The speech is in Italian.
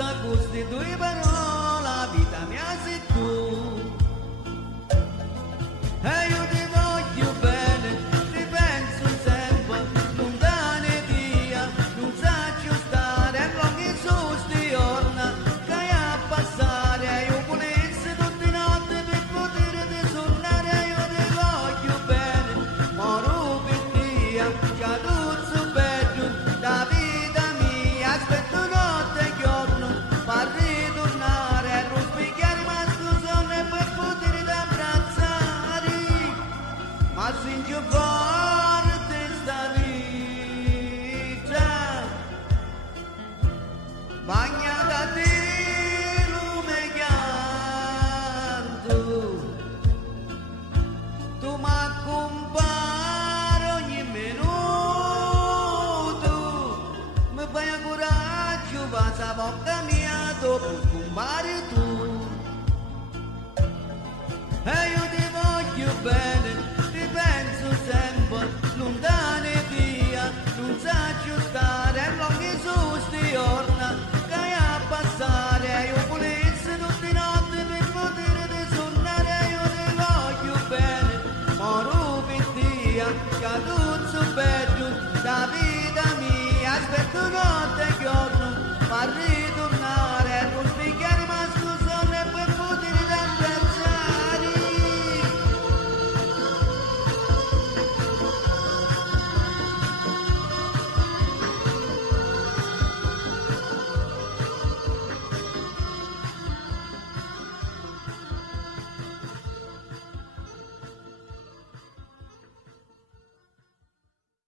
sa queste due parole, la vita mia sei tu. E io ti voglio bene, ti penso sempre, lontane via, non saggio stare, non che sono sti giorni, che hai a passare, io volessi tutte le notti per poterti suonare, io ti voglio bene, moro per te, già tutto bello, da vita mia, aspetto notte e giorno, per ritornare, non spiegare ma scusone per poterti abbracciare, ma singe forte sta vita, bagnata di lume chiaro, tu m'accompagni ogni minuto, mi fai a coraggio, passa bocca mia, dopo scompari tu. E io ti voglio bene, ti penso sempre, lontane via, non saggio stare, non che sono sti giorni, che hai a passare, io volessi tutte le notti per poterti suonare, io ti voglio bene, moro per te, che tutto bello, da vita mia, aspetto notte e giorno, per